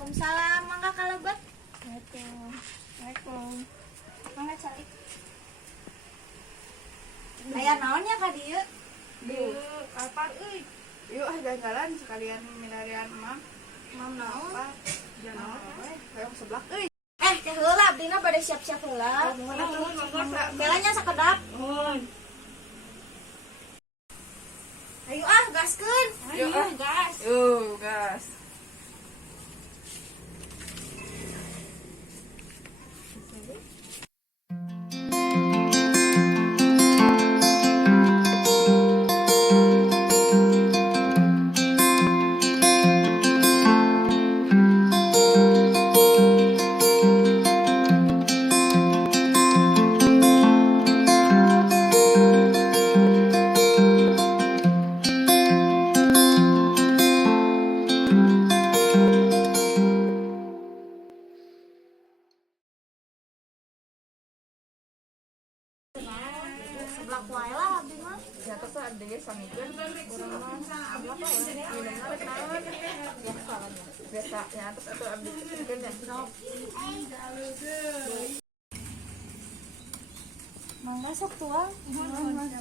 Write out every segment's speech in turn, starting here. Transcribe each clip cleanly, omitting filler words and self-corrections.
Waalaikumsalam, mangga kalebet. Waalaikumsalam. Mangga cari. Aya naonnya ka dieu? Yuk, apa euy? Yuk jalan-jalan sekalian milarian emang. Mam naon? Apa? Jangan we, hayang seblak euy. Teh heula abdina bade siap-siap heula. Belanya sakedap. Ayo gaskeun. Yuk, gas. Yuk, gas. Seblak wae lah abdi mah. Ya terus ada ya samikeun urang mah seblak we. Minumna rek naon? Biasa ya terus atuh abdi samikeun ya. Mangga sok tuang. Mangga.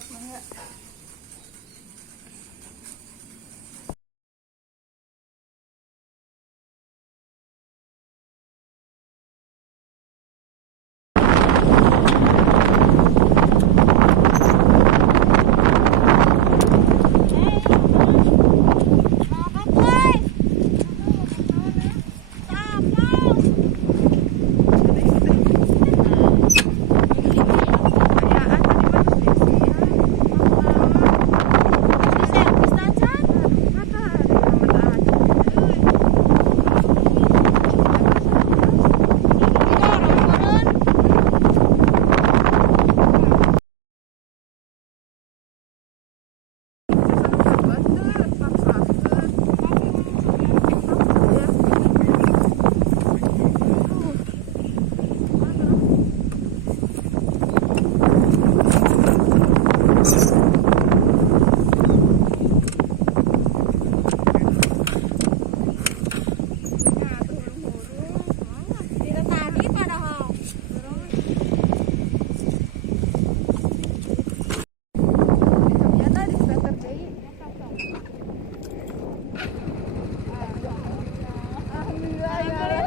Alhamdulillah ya.